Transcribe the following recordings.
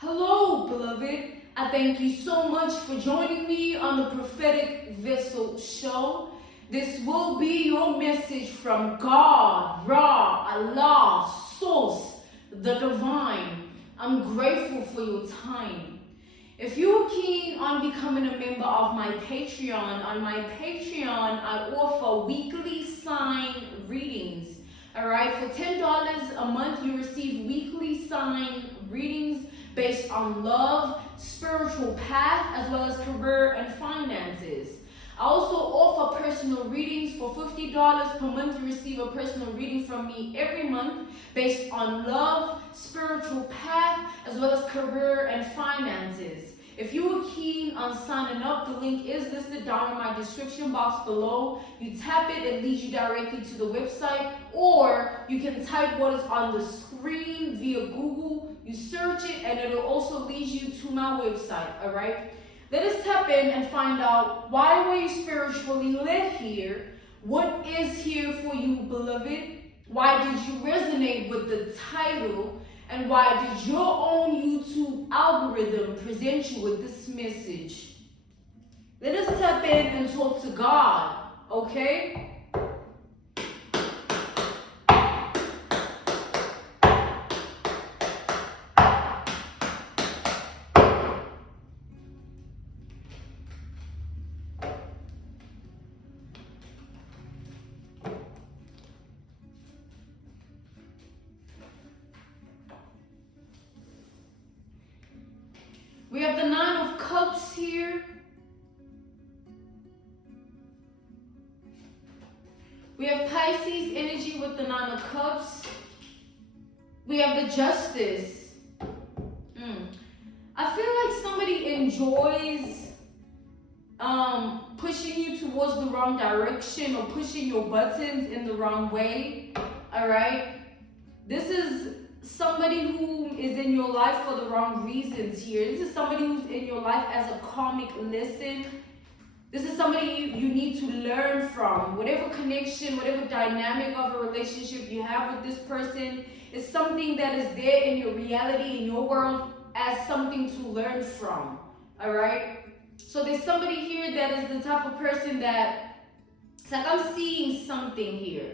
Hello, beloved. I thank you so much for joining me on the Prophetic Vessel Show. This will be your message from God, Ra, Allah, Source, the Divine. I'm grateful for your time. If you're keen on becoming a member of my Patreon, on my Patreon, I offer weekly sign readings. Alright, for $10 a month, you receive weekly sign readings based on love, spiritual path, as well as career and finances. I also offer personal readings for $50 per month. You receive a personal reading from me every month based on love, spiritual path, as well as career and finances. If you are keen on signing up, the link is listed down in my description box below. You tap it, it leads you directly to the website, or you can type what is on the screen via Google. You search it and it'll also lead you to my website, all right? Let us tap in and find out, why were you spiritually led here? What is here for you, beloved? Why did you resonate with the title? And why did your own YouTube algorithm present you with this message? Let us tap in and talk to God, okay? We have the Nine of Cups here. We have Pisces energy with the Nine of Cups. We have the Justice. I feel like somebody enjoys pushing you towards the wrong direction or pushing your buttons in the wrong way. All right? This is somebody who is in your life for the wrong reasons here. This is somebody who's in your life as a karmic lesson. This is somebody you need to learn from. Whatever connection, whatever dynamic of a relationship you have with this person is something that is there in your reality, in your world, as something to learn from. All right? So there's somebody here that is the type of person that, it's like I'm seeing something here.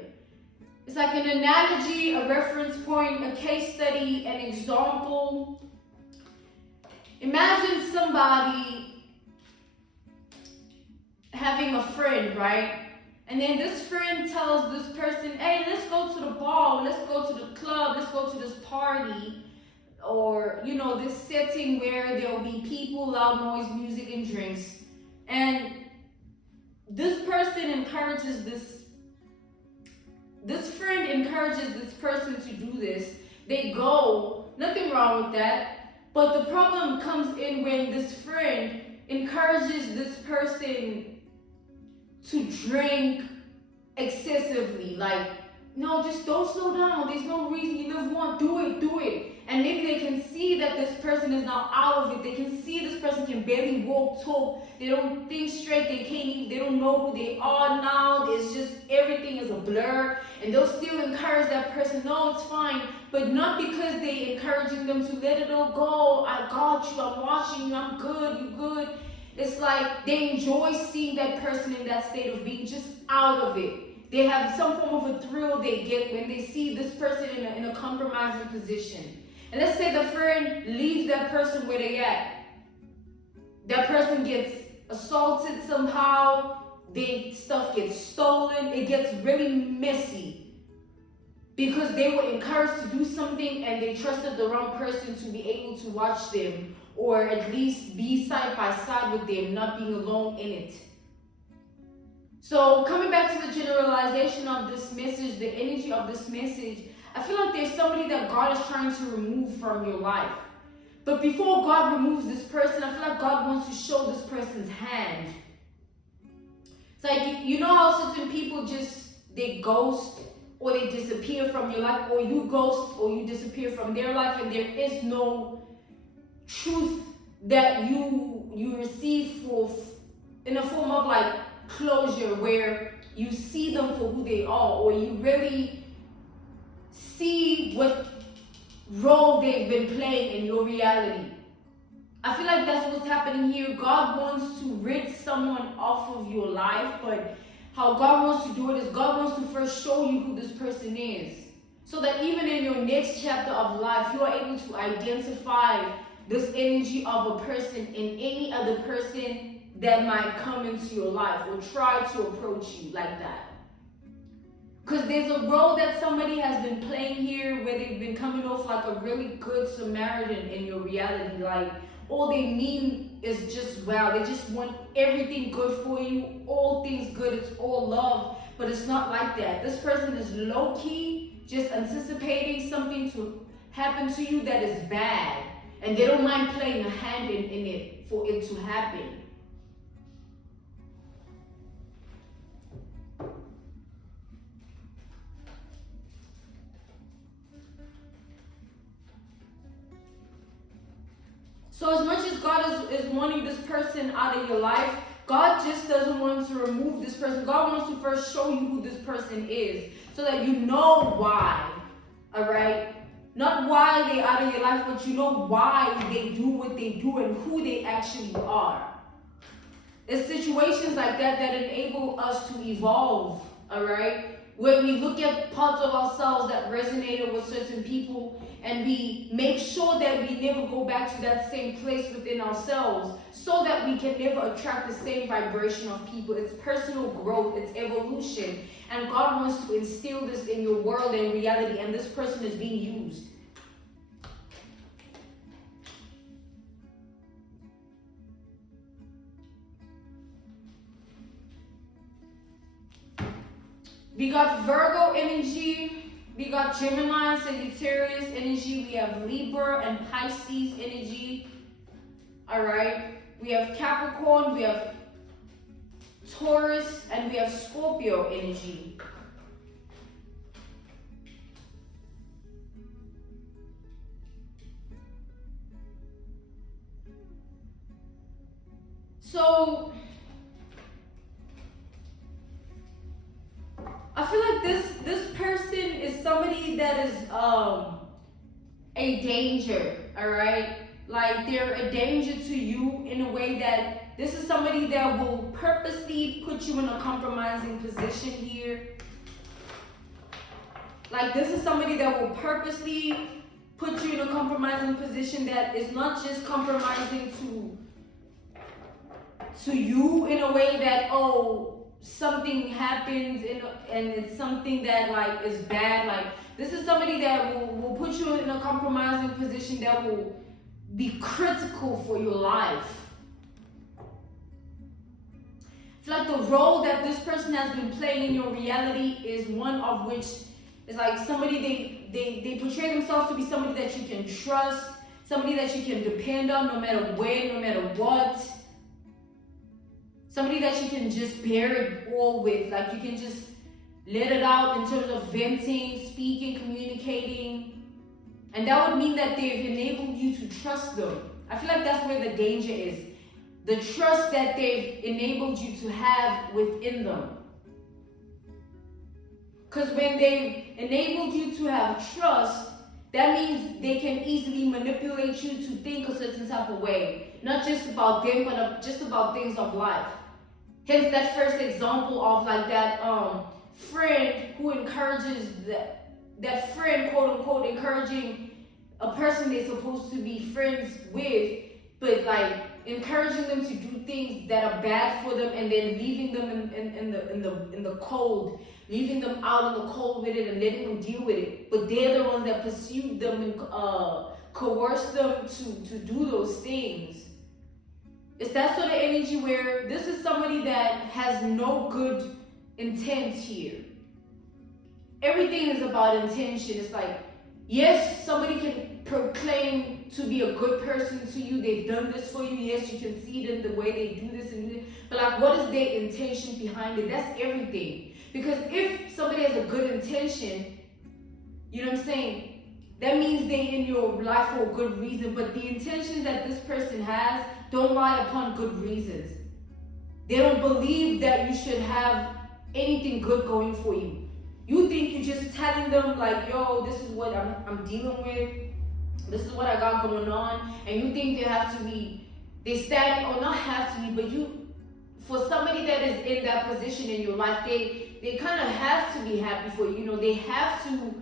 It's like an analogy, a reference point, a case study, an example. Imagine somebody having a friend, right? And then this friend tells this person, hey, let's go to the bar, let's go to the club, let's go to this party. Or, you know, this setting where there'll be people, loud noise, music, and drinks. And this person encourages this friend encourages this person to do this. They go, nothing wrong with that. But the problem comes in when this friend encourages this person to drink excessively. Like, no, just don't slow down. There's no reason, you live once, do it. And maybe they can see that this person is now out of it. They can see this person can barely walk, talk. They don't think straight. They don't know who they are now. It's just, everything is a blur. And they'll still encourage that person, no, it's fine. But not because they're encouraging them to let it all go. I got you, I'm watching you, I'm good, you good. It's like they enjoy seeing that person in that state of being just out of it. They have some form of a thrill they get when they see this person in a compromising position. And let's say the friend leaves that person where they at. That person gets assaulted somehow. Their stuff gets stolen. It gets really messy. Because they were encouraged to do something and they trusted the wrong person to be able to watch them. Or at least be side by side with them, not being alone in it. So coming back to the generalization of this message, the energy of this message, I feel like there's somebody that God is trying to remove from your life. But before God removes this person, I feel like God wants to show this person's hand. It's like, you know how certain people they ghost or they disappear from your life, or you ghost or you disappear from their life, and there is no truth that you receive in a form of like closure, where you see them for who they are, or you really see what role they've been playing in your reality. I feel like that's what's happening here. God wants to rid someone off of your life, but how God wants to do it is God wants to first show you who this person is. So that even in your next chapter of life, you are able to identify this energy of a person in any other person that might come into your life or try to approach you like that. Because there's a role that somebody has been playing here where they've been coming off like a really good Samaritan in your reality. Like, all they mean is just wow. They just want everything good for you, all things good, it's all love. But it's not like that. This person is low-key, just anticipating something to happen to you that is bad. And they don't mind playing a hand in it for it to happen. So as much as God is wanting this person out of your life, God just doesn't want to remove this person. God wants to first show you who this person is so that you know why, all right? Not why they're out of your life, but you know why they do what they do and who they actually are. It's situations like that that enable us to evolve, all right? When we look at parts of ourselves that resonated with certain people and we make sure that we never go back to that same place within ourselves so that we can never attract the same vibration of people. It's personal growth, it's evolution. And God wants to instill this in your world and reality, and this person is being used. We got Virgo energy, we got Gemini, Sagittarius energy, we have Libra and Pisces energy, all right? We have Capricorn, we have Taurus, and we have Scorpio energy. So I feel like this person is somebody that is a danger, all right? Like they're a danger to you in a way that this is somebody that will purposely put you in a compromising position here. Like this is somebody that will purposely put you in a compromising position that is not just compromising to you in a way that, oh, something happens and it's something that like is bad. Like this is somebody that will put you in a compromising position that will be critical for your life. I feel like the role that this person has been playing in your reality is one of which is like somebody they portray themselves to be somebody that you can trust, somebody that you can depend on no matter when, no matter what. Somebody that you can just bear it all with. Like you can just let it out in terms of venting, speaking, communicating. And that would mean that they've enabled you to trust them. I feel like that's where the danger is. The trust that they've enabled you to have within them. Because when they've enabled you to have trust, that means they can easily manipulate you to think a certain type of way. Not just about them, but just about things of life. Hence that first example of like that friend who encourages that friend, quote unquote, encouraging a person they're supposed to be friends with, but like encouraging them to do things that are bad for them and then leaving them in the cold, leaving them out in the cold with it and letting them deal with it. But they're the ones that pursued them and coerced them to do those things. It's that sort of energy where this is somebody that has no good intent here. Everything is about intention. It's like, yes, somebody can proclaim to be a good person to you. They've done this for you. Yes, you can see it in the way they do this and do this. But like, what is their intention behind it? That's everything. Because if somebody has a good intention, you know what I'm saying? That means they're in your life for a good reason. But the intentions that this person has don't lie upon good reasons. They don't believe that you should have anything good going for you. You think you're just telling them like, yo, this is what I'm dealing with. this is what I got going on, and you think they stand, or not have to be, but for somebody that is in that position in your life, they kind of have to be happy for you. You know, they have to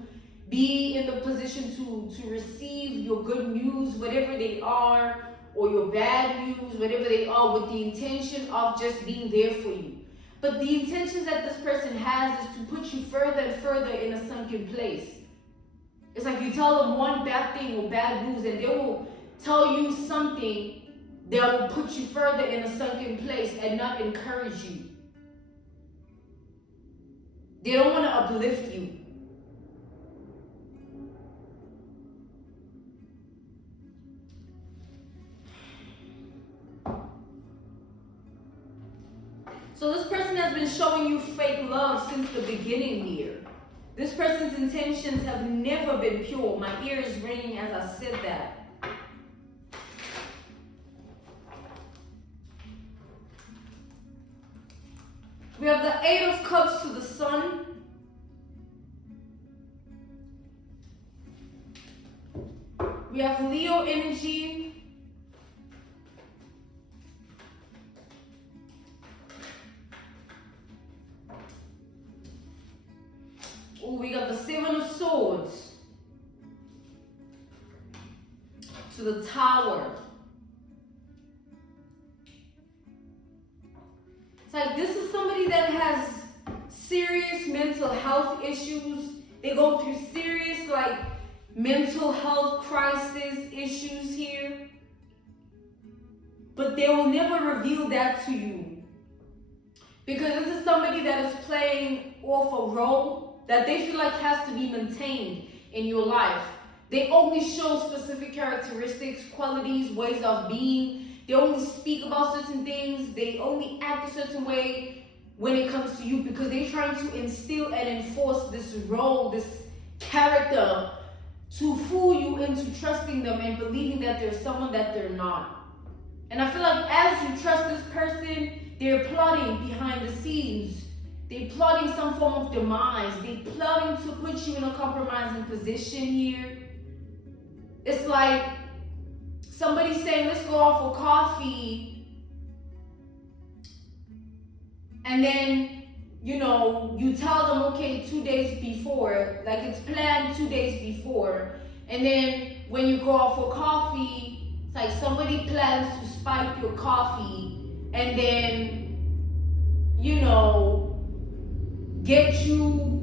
be in the position to receive your good news, whatever they are, or your bad news, whatever they are, with the intention of just being there for you. But the intentions that this person has is to put you further and further in a sunken place. It's like you tell them one bad thing or bad news, and they will tell you something that will put you further in a sunken place and not encourage you. They don't want to uplift you. So this person has been showing you fake love since the beginning here. This person's intentions have never been pure. My ear is ringing as I said that. We have the Eight of Cups to the Sun. We have Leo energy. Oh, we got the Seven of Swords to the Tower. It's like this is somebody that has serious mental health issues. They go through serious like mental health crisis issues here. But they will never reveal that to you. Because this is somebody that is playing off a role that they feel like has to be maintained in your life. They only show specific characteristics, qualities, ways of being. They only speak about certain things. They only act a certain way when it comes to you, because they're trying to instill and enforce this role, this character, to fool you into trusting them and believing that they're someone that they're not. And I feel like as you trust this person, they're plotting behind the scenes. They're plotting some form of demise. They're plotting to put you in a compromising position here. It's like somebody saying, let's go out for coffee. And then, you know, you tell them, okay, 2 days before, like it's planned 2 days before. And then when you go out for coffee, it's like somebody plans to spike your coffee and then, you know, get you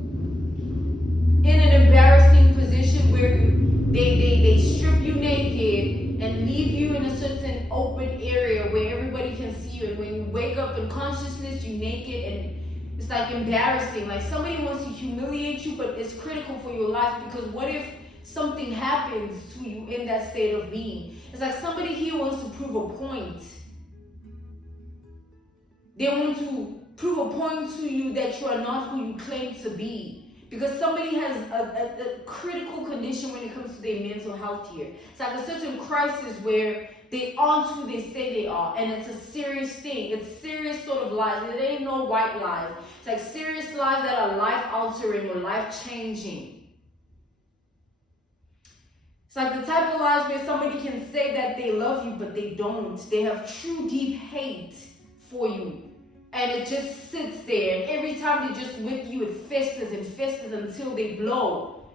in an embarrassing position where they strip you naked and leave you in a certain open area where everybody can see you. And when you wake up in consciousness, you're naked, and it's like embarrassing. Like somebody wants to humiliate you, but it's critical for your life, because what if something happens to you in that state of being? It's like somebody here wants to prove a point. They want to prove a point to you that you are not who you claim to be. Because somebody has a critical condition when it comes to their mental health here. It's like a certain crisis where they aren't who they say they are. And it's a serious thing. It's serious sort of lies. It ain't no white lies. It's like serious lies that are life altering or life changing. It's like the type of lies where somebody can say that they love you, but they don't. They have true deep hate for you. And it just sits there, and every time they're just with you, it festers and festers until they blow.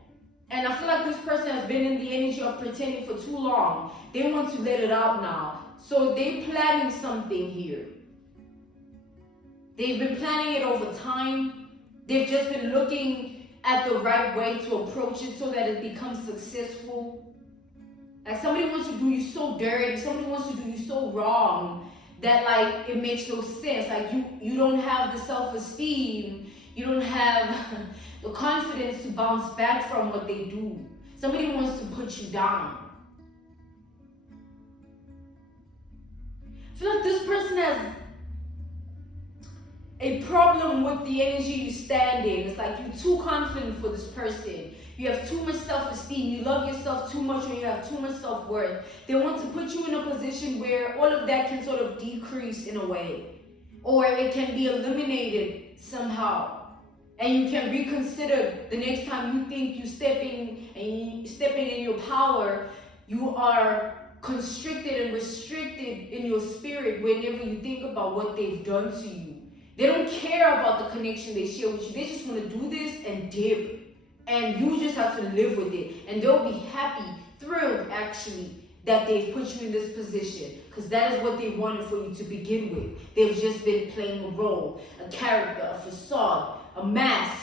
And I feel like this person has been in the energy of pretending for too long. They want to let it out now. So they're planning something here. They've been planning it over time. They've just been looking at the right way to approach it so that it becomes successful. Like somebody wants to do you so dirty, somebody wants to do you so wrong, that like it makes no sense. Like you don't have the self-esteem, you don't have the confidence to bounce back from what they do. Somebody wants to put you down. I feel like this person has a problem with the energy you stand in. It's like you're too confident for this person. You have too much self-esteem. You love yourself too much, or you have too much self-worth. They want to put you in a position where all of that can sort of decrease in a way, or it can be eliminated somehow. And you can reconsider the next time you think you're stepping in your power. you are constricted and restricted in your spirit whenever you think about what they've done to you. They don't care about the connection they share with you. They just want to do this and dip. And you just have to live with it. And they'll be happy, thrilled actually, that they've put you in this position. Because that is what they wanted for you to begin with. They've just been playing a role, a character, a facade, a mask.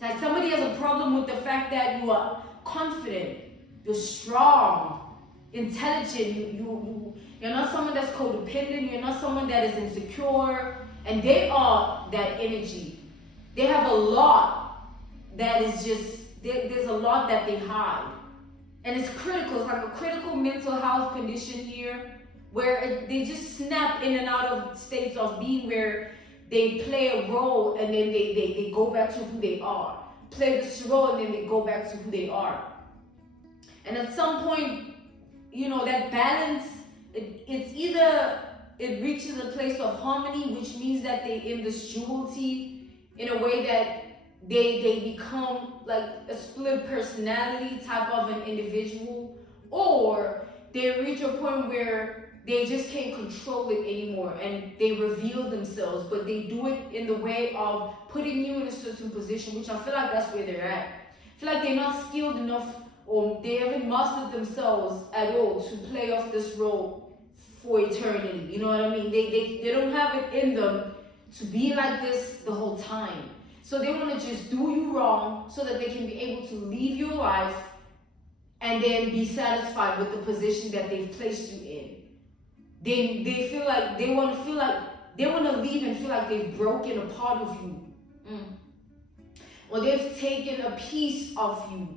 Like somebody has a problem with the fact that you are confident, you're strong, intelligent, you're not someone that's codependent, you're not someone that is insecure, and they are that energy. They have a lot that is just, there's a lot that they hide. And it's critical, it's like a critical mental health condition here, where they just snap in and out of states of being where they play a role and then they go back to who they are. Play this role and then they go back to who they are. And at some point, you know, that balance, it's either it reaches a place of harmony, which means that they in this duality in a way that they become like a split personality type of an individual, or they reach a point where they just can't control it anymore and they reveal themselves, but they do it in the way of putting you in a certain position, which I feel like that's where they're at. I feel like they're not skilled enough, or they haven't mastered themselves at all to play off this role for eternity. You know what I mean? They don't have it in them to be like this the whole time. So they want to just do you wrong so that they can be able to leave your life and then be satisfied with the position that they've placed you in. They feel like they want to leave and feel like they've broken a part of you. Or they've taken a piece of you.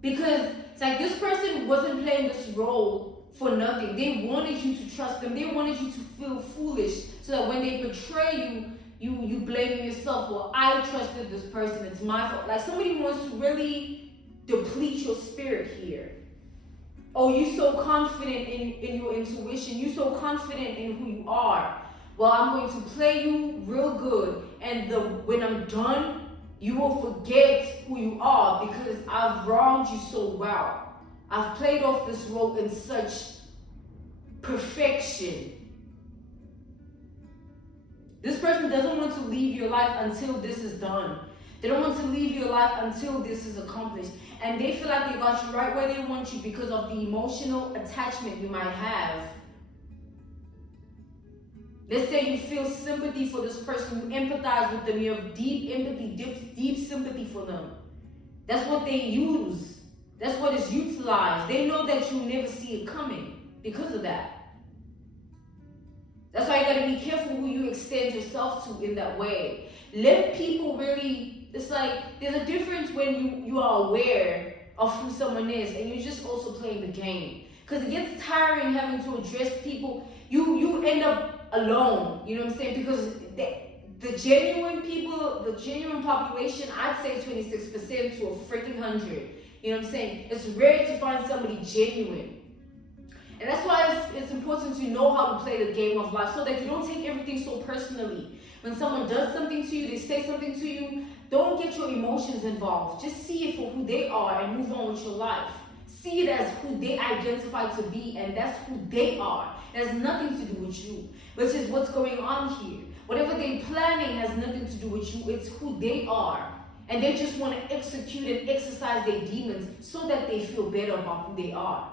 Because it's like this person wasn't playing this role for nothing. They wanted you to trust them. They wanted you to feel foolish so that when they betray you, you blame yourself. Well, I trusted this person. It's my fault. Like somebody wants to really deplete your spirit here. Oh, you're so confident in your intuition. You're so confident in who you are. Well, I'm going to play you real good. And when I'm done, you will forget who you are because I've wronged you so well. I've played off this role in such perfection. This person doesn't want to leave your life until this is done. They don't want to leave your life until this is accomplished. And they feel like they got you right where they want you because of the emotional attachment you might have. Let's say you feel sympathy for this person, you empathize with them, you have deep empathy, deep sympathy for them. That's what they use. That's what is utilized. They know that you never see it coming because of that. That's why you gotta be careful who you extend yourself to in that way. Let people really, it's like, there's a difference when you are aware of who someone is and you're just also playing the game. Because it gets tiring having to address people. You end up alone, you know what I'm saying? Because the genuine people, the genuine population, I'd say 26% to a freaking 100. You know what I'm saying? It's rare to find somebody genuine. And that's why it's important to know how to play the game of life so that you don't take everything so personally. When someone does something to you, they say something to you, don't get your emotions involved. Just see it for who they are and move on with your life. See it as who they identify to be, and that's who they are. It has nothing to do with you, which is what's going on here. Whatever they're planning has nothing to do with you. It's who they are. And they just want to execute and exercise their demons so that they feel better about who they are.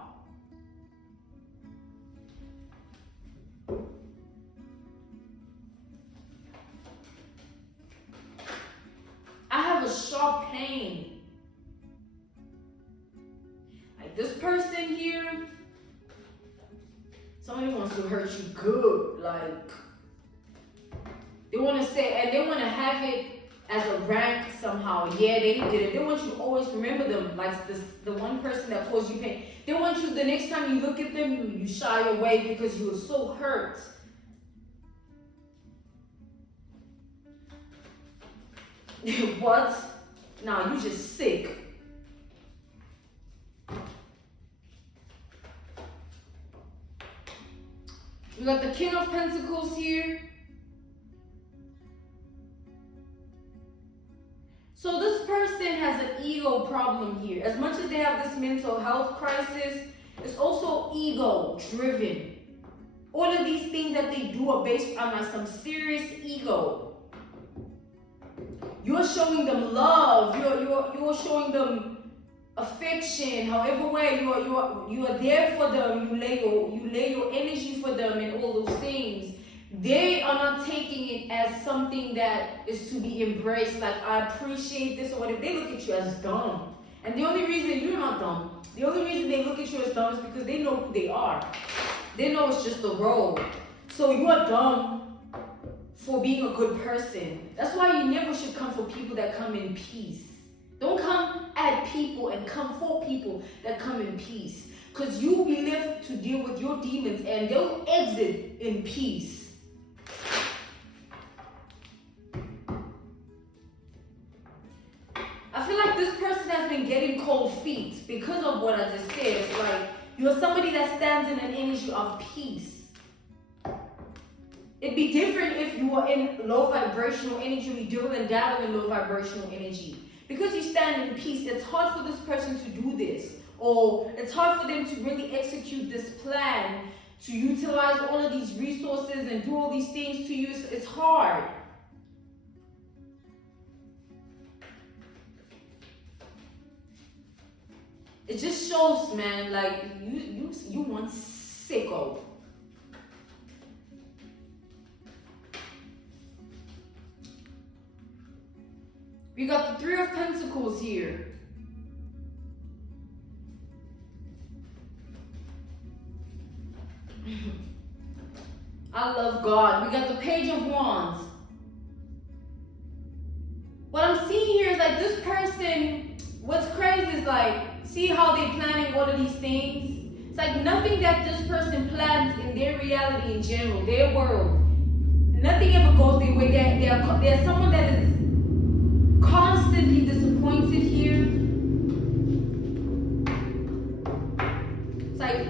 I have a sharp pain. Like this person here, somebody wants to hurt you good. Like, they want to say, and they want to have it as a rank somehow. Yeah, they did it. They want you to always remember them, like the one person that caused you pain. They want you, the next time you look at them, you shy away because you were so hurt. What? Nah, you just sick. We got the King of Pentacles here. So this person has an ego problem here. As much as they have this mental health crisis, it's also ego driven. All of these things that they do are based on like some serious ego. You're showing them love. You're showing them affection. However way you are there for them. You lay your energy for them and all those things. They are not taking it as something that is to be embraced. Like, I appreciate this or whatever. They look at you as dumb. And the only reason you're not dumb, the only reason they look at you as dumb is because they know who they are. They know it's just a role. So you are dumb for being a good person. That's why you never should come for people that come in peace. Don't come at people and come for people that come in peace. Because you'll be left to deal with your demons and they'll exit in peace. I feel like this person has been getting cold feet because of what I just said. It's like you're somebody that stands in an energy of peace. It'd be different if you were in low vibrational energy, you deal and dabble in low vibrational energy. Because you stand in peace, it's hard for this person to do this. Or it's hard for them to really execute this plan, to utilize all of these resources and do all these things to you. It's hard. It just shows, man, like you want sicko. We got the Three of Pentacles here. I love God. We got the Page of Wands. What I'm seeing here is like this person, what's crazy is like, see how they're planning all of these things? It's like nothing that this person plans in their reality in general, their world. Nothing ever goes their way. They're someone that is constantly disappointed here. It's like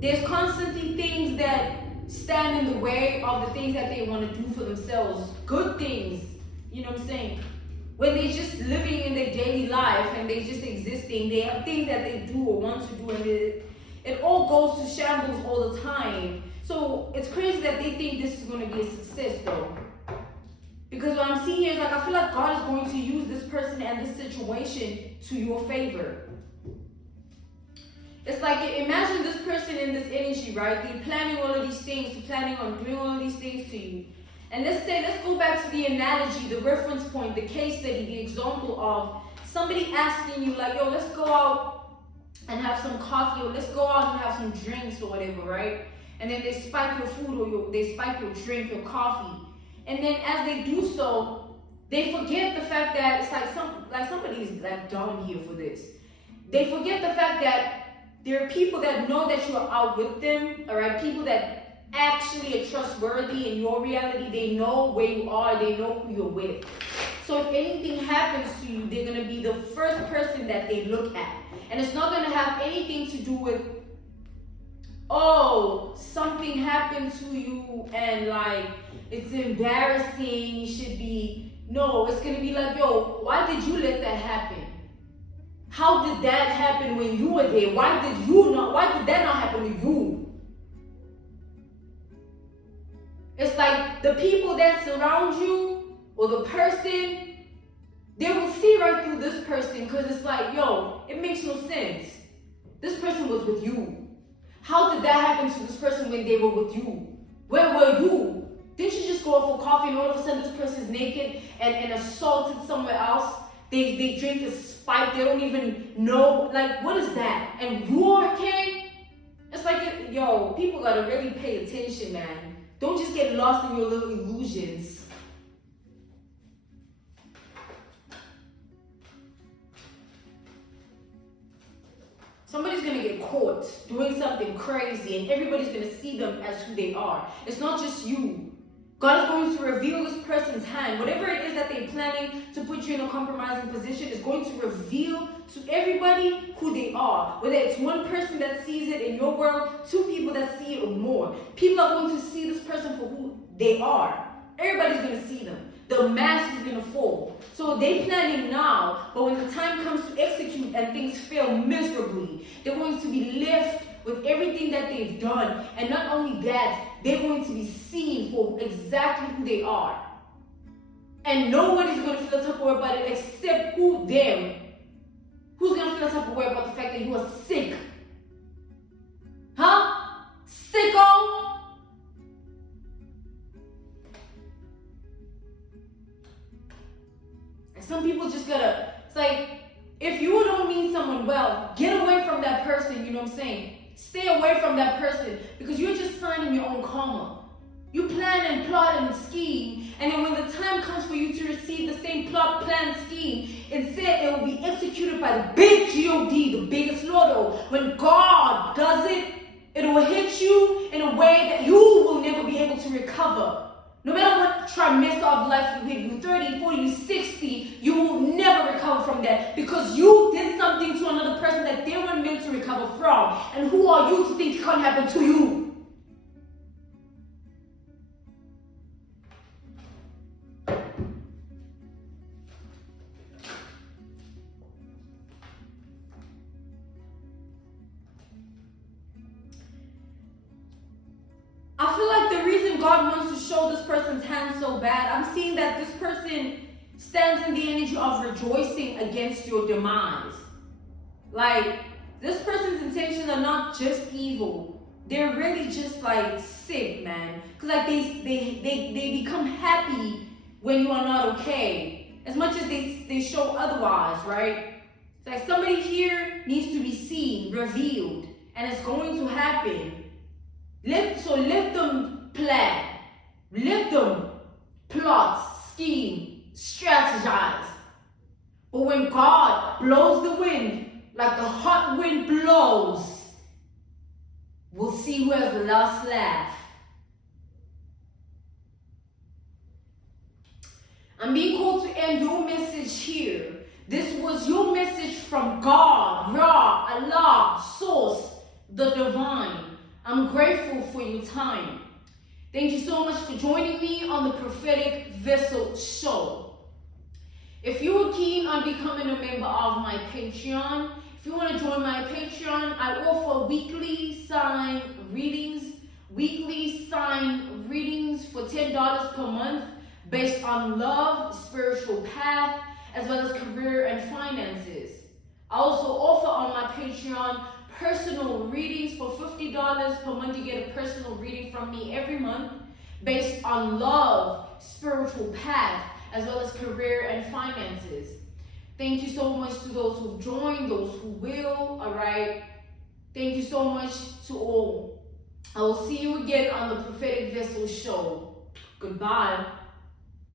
there's constantly things that stand in the way of the things that they want to do for themselves. Good things, you know what I'm saying? When they're just living in their daily life and they're just existing, they have things that they do or want to do, and it all goes to shambles all the time. So it's crazy that they think this is going to be a success though. Because what I'm seeing here is like, I feel like God is going to use this person and this situation to your favor. It's like, imagine this person in this energy, right? They're planning all of these things, they're planning on doing all of these things to you. And let's go back to the analogy, the reference point, the case study, the example of somebody asking you like, yo, let's go out and have some coffee, or let's go out and have some drinks or whatever, right? And then they spike your food or they spike your drink, your coffee. And then as they do so, they forget the fact that it's like somebody's like dumb here for this. They forget the fact that there are people that know that you are out with them, all right? People that actually are trustworthy in your reality. They know where you are. They know who you're with. So if anything happens to you, they're going to be the first person that they look at. And it's not going to have anything to do with, oh, something happened to you and like it's embarrassing, you should be. No, it's going to be like, yo, why did you let that happen? How did that happen when you were there? Why did that not happen to you? It's like the people that surround you or the person, they will see right through this person because it's like, yo, it makes no sense. This person was with you. How did that happen to this person when they were with you? Where were you? Didn't you just go out for coffee and all of a sudden this person's naked and assaulted somewhere else? They drink a spike, they don't even know. Like, what is that? And you're okay? It's like, yo, people gotta really pay attention, man. Don't just get lost in your little illusions. Somebody's gonna get caught doing something crazy and everybody's gonna see them as who they are. It's not just you. God is going to reveal this person's hand. Whatever it is that they're planning to put you in a compromising position is going to reveal to everybody who they are. Whether it's one person that sees it in your world, two people that see it or more. People are going to see this person for who they are. Everybody's going to see them. the mask is gonna fall. So they planning now, but when the time comes to execute and things fail miserably, they're going to be left with everything that they've done. And not only that, they're going to be seen for exactly who they are. And nobody's going to feel the type of way about it except who? Them. Who's going to feel the type of way about the fact that you are sick? Huh? Sicko? And some people just gotta, it's like, if you don't mean someone well, get away from that person, you know what I'm saying? Stay away from that person because you're just signing your own karma. You plan and plot and scheme, and then when the time comes for you to receive the same plot, plan, scheme, instead it will be executed by the big G-O-D, the biggest lotto. When God does it, it will hit you in a way that you will never be able to recover. No matter what trimester of life you hit, you 30, 40, 60, you will never recover from that because you did something to another person that they weren't meant to recover from. And who are you to think it can't happen to you? I feel like the reason God wants to show this person's hand so bad, I'm seeing that this person stands in the energy of rejoicing against your demise. Like, this person's intentions are not just evil. They're really just like sick, man. Because like they become happy when you are not okay. As much as they show otherwise, right? It's like somebody here needs to be seen, revealed. And it's going to happen. Let them plan, let them plot, scheme, strategize. But when God blows the wind, like the hot wind blows, we'll see who has the last laugh. I'm being called to end your message here. This was your message from God, Ra, Allah, Source, the Divine. I'm grateful for your time. Thank you so much for joining me on the Prophetic Vessel Show. If you're keen on becoming a member of my Patreon, if you want to join my Patreon, I offer weekly sign readings for $10 per month based on love, spiritual path, as well as career and finances. I also offer on my Patreon personal readings for $50 per month. You get a personal reading from me every month based on love, spiritual path, as well as career and finances. Thank you so much to those who've joined, those who will, all right? Thank you so much to all. I will see you again on the Prophetic Vessel Show. Goodbye.